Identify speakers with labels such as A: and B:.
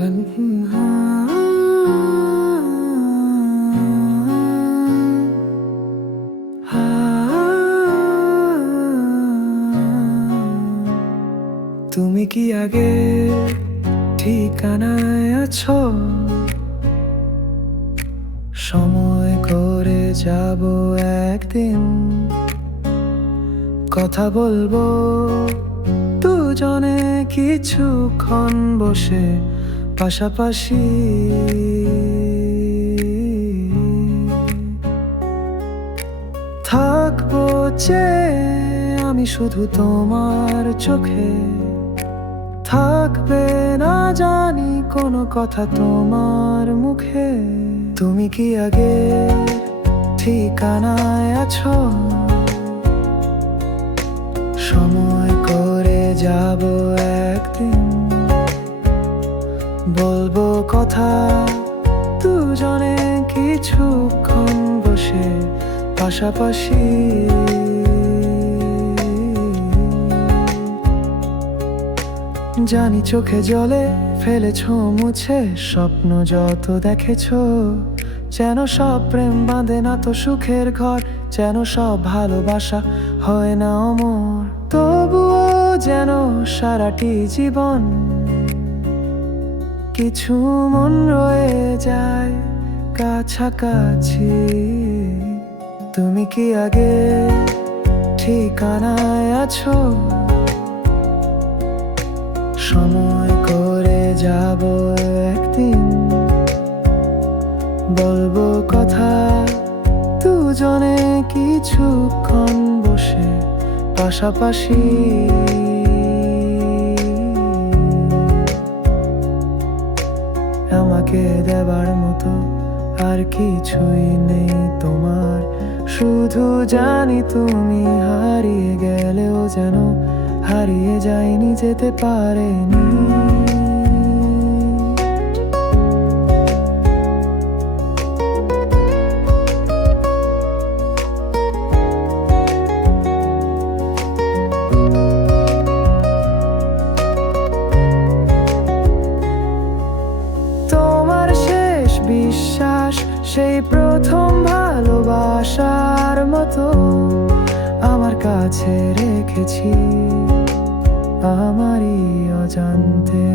A: ปัญหา তুমি কি আগে ঠিকানায় আছো? সময় করে যাব একদিন। কথা বলব, দুজনে কিছুক্ষণ বসে পাশাপাশি থাকব যে আমি শুধু তোমার চোখে। থাকবে না জানি কোনো কথা তোমার মুখে। তুমি কি আগে ঠিকানায় আছো? বলব কথা। দুজনে কিছুক্ষণ বসে পাশাপাশি। জানি চোখে জলে ফেলেছ, মুছে স্বপ্ন যত দেখেছ। যেন সব প্রেম বাঁধে না তো সুখের ঘর, যেন সব ভালোবাসা হয় না অমর। তবুও যেন সারাটি জীবন কিছু মন রয়ে যায় কাছাকাছি। তুমি কি আগে ঠিকানায় আছো? সময় করে যাব একদিন। বলব কথা, দুজনে কিছুক্ষণ বসে পাশাপাশি আমাকে দেবার মতো আর কিছুই নেই তোমার। শুধু জানি তুমি হারিয়ে গেলেও যেন হারিয়ে যাইনি যেতে পারেনি। সেই প্রথম ভালোবাসার মতো আমার কাছে রেখেছি আমারই অজান্তে।